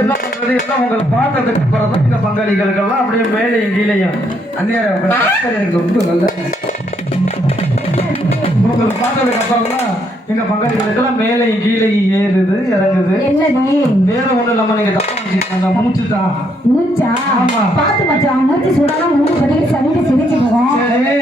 என்ன பண்றது எல்லாம் உங்களை பார்த்ததுக்கு அப்புறம் தான் எங்க பங்காளிகளுக்கெல்லாம் அப்படியே மேலையும் கீழையும் எனக்கு ரொம்ப நல்ல உங்களை பார்த்ததுக்கு அப்புறம் தான் எங்க பங்காளிகளுக்கெல்லாம் மேலையும் கீழையும் ஏறுது இறங்குது. என்னடி வேற ஒண்ணு இல்லாம நீங்க தப்பா நினைச்சுக்கோங்க. மூச்சு தான் மூச்சா ஆமா. பாத்து மச்சான் மூச்சு சுடாம மூணு படிக்க சமைக்க சிரிச்சுக்குவோம். சரி